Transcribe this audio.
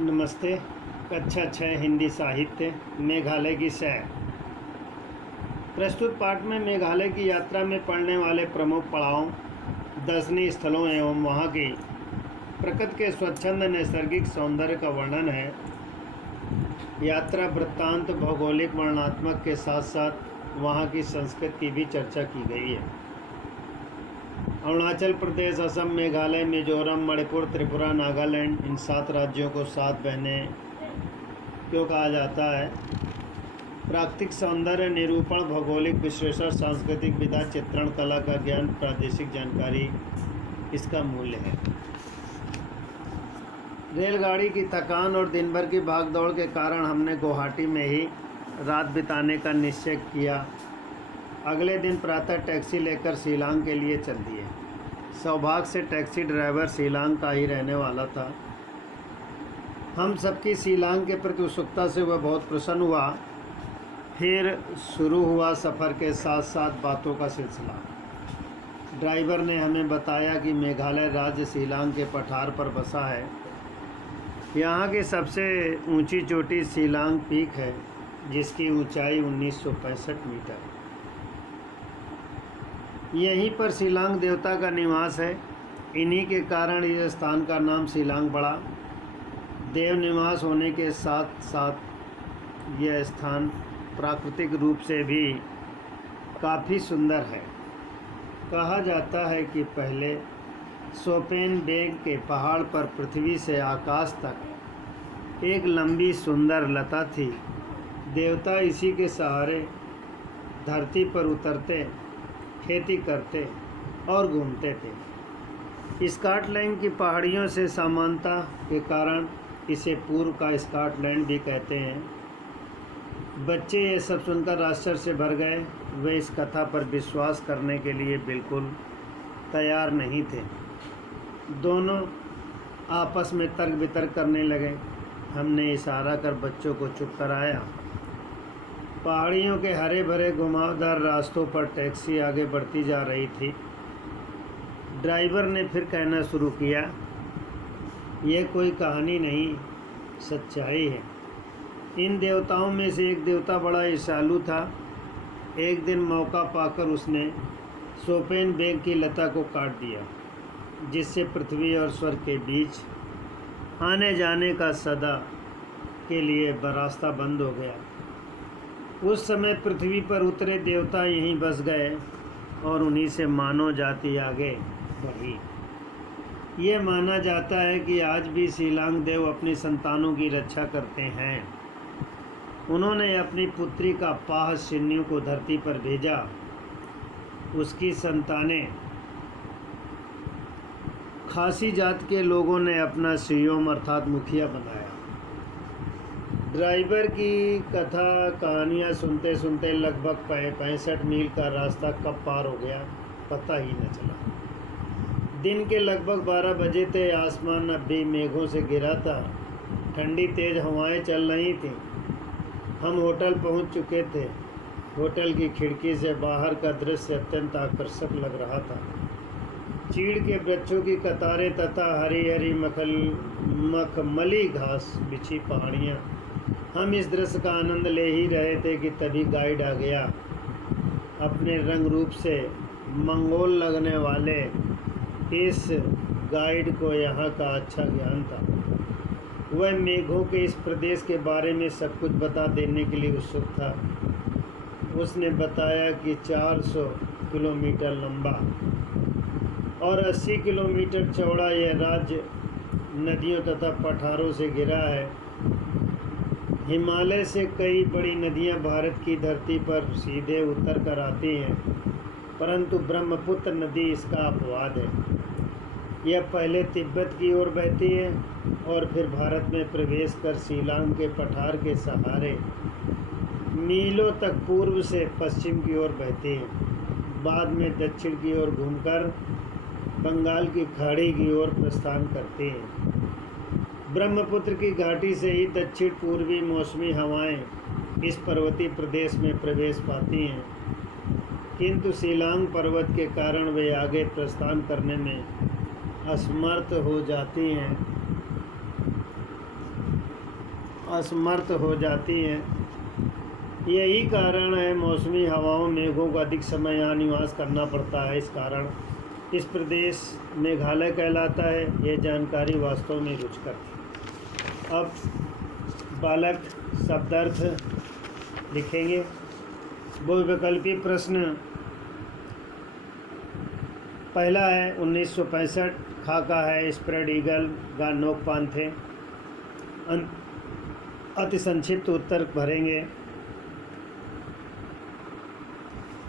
नमस्ते। कक्षा 6 हिंदी साहित्य मेघालय की सैर। प्रस्तुत पाठ में मेघालय की यात्रा में पड़ने वाले प्रमुख पड़ाव, दर्शनीय स्थलों एवं वहां की प्रकृति के स्वच्छंद नैसर्गिक सौंदर्य का वर्णन है। यात्रा वृत्तांत भौगोलिक वर्णनात्मक के साथ साथ वहां की संस्कृति की भी चर्चा की गई है। अरुणाचल प्रदेश, असम, मेघालय, मिजोरम, मणिपुर, त्रिपुरा, नागालैंड, इन 7 राज्यों को 7 बहनें क्यों कहा जाता है। प्राकृतिक सौंदर्य निरूपण, भौगोलिक विश्लेषण, सांस्कृतिक विधा, चित्रण कला का ज्ञान, प्रादेशिक जानकारी इसका मूल्य है। रेलगाड़ी की थकान और दिन भर की भागदौड़ के कारण हमने गुवाहाटी में ही रात बिताने का निश्चय किया। अगले दिन प्रातः टैक्सी लेकर शिलांग के लिए चल दिए। सौभाग्य से टैक्सी ड्राइवर शिलांग का ही रहने वाला था। हम सबकी शिलांग के प्रति उत्सुकता से वह बहुत प्रसन्न हुआ। फिर शुरू हुआ सफ़र के साथ साथ बातों का सिलसिला। ड्राइवर ने हमें बताया कि मेघालय राज्य शिलांग के पठार पर बसा है। यहाँ की सबसे ऊंची चोटी शिलांग पीक है, जिसकी ऊंचाई 1965 मीटर है। यहीं पर शिलांग देवता का निवास है। इन्हीं के कारण इस स्थान का नाम शिलांग पड़ा। देव निवास होने के साथ साथ यह स्थान प्राकृतिक रूप से भी काफ़ी सुंदर है। कहा जाता है कि पहले सोपेन बेग के पहाड़ पर पृथ्वी से आकाश तक एक लंबी सुंदर लता थी। देवता इसी के सहारे धरती पर उतरते, खेती करते और घूमते थे। स्कॉटलैंड की पहाड़ियों से समानता के कारण इसे पूर्व का स्कॉटलैंड भी कहते हैं। बच्चे ये सब सुनकर आश्चर्य से भर गए। वे इस कथा पर विश्वास करने के लिए बिल्कुल तैयार नहीं थे। दोनों आपस में तर्क वितर्क करने लगे। हमने इशारा कर बच्चों को चुप कराया। पहाड़ियों के हरे भरे घुमावदार रास्तों पर टैक्सी आगे बढ़ती जा रही थी। ड्राइवर ने फिर कहना शुरू किया, यह कोई कहानी नहीं, सच्चाई है। इन देवताओं में से एक देवता बड़ा ईर्ष्यालु था। एक दिन मौका पाकर उसने सोपेन बेग की लता को काट दिया, जिससे पृथ्वी और स्वर्ग के बीच आने जाने का सदा के लिए रास्ता बंद हो गया। उस समय पृथ्वी पर उतरे देवता यहीं बस गए और उन्हीं से मानव जाति आगे बढ़ी। ये माना जाता है कि आज भी शिलांग देव अपनी संतानों की रक्षा करते हैं। उन्होंने अपनी पुत्री का पाह शिन्यू को धरती पर भेजा। उसकी संतानें खासी जात के लोगों ने अपना सियोम अर्थात मुखिया बनाया। ड्राइवर की कथा कहानियाँ सुनते सुनते लगभग 65 मील का रास्ता कब पार हो गया पता ही न चला। दिन के लगभग 12 बजे थे। आसमान अब भी मेघों से घिरा था। ठंडी तेज़ हवाएं चल रही थीं। हम होटल पहुंच चुके थे। होटल की खिड़की से बाहर का दृश्य अत्यंत आकर्षक लग रहा था। चीड़ के वृक्षों की कतारें तथा हरी हरी मखमली घास बिछी पहाड़ियाँ। हम इस दृश्य का आनंद ले ही रहे थे कि तभी गाइड आ गया। अपने रंग रूप से मंगोल लगने वाले इस गाइड को यहाँ का अच्छा ज्ञान था। वह मेघों के इस प्रदेश के बारे में सब कुछ बता देने के लिए उत्सुक था। उसने बताया कि 400 किलोमीटर लंबा और 80 किलोमीटर चौड़ा यह राज्य नदियों तथा पठारों से घिरा है। हिमालय से कई बड़ी नदियां भारत की धरती पर सीधे उतर कर आती हैं, परंतु ब्रह्मपुत्र नदी इसका अपवाद है। यह पहले तिब्बत की ओर बहती है और फिर भारत में प्रवेश कर शिलांग के पठार के सहारे मीलों तक पूर्व से पश्चिम की ओर बहती है। बाद में दक्षिण की ओर घूमकर बंगाल की खाड़ी की ओर प्रस्थान करती हैं। ब्रह्मपुत्र की घाटी से ही दक्षिण पूर्वी मौसमी हवाएं इस पर्वतीय प्रदेश में प्रवेश पाती हैं, किंतु शिलांग पर्वत के कारण वे आगे प्रस्थान करने में असमर्थ हो जाती हैं। असमर्थ हो जाती हैं। यही कारण है मौसमी हवाओं मेघों को अधिक समय यहाँ निवास करना पड़ता है। इस कारण इस प्रदेश मेघालय कहलाता है। यह जानकारी वास्तव में रुचकर थी। अब बालक शब्दार्थ लिखेंगे। बहुविकल्पी प्रश्न पहला है 1965 खाका है स्प्रेड ईगल गा नोक पान थे। अति संक्षिप्त उत्तर भरेंगे।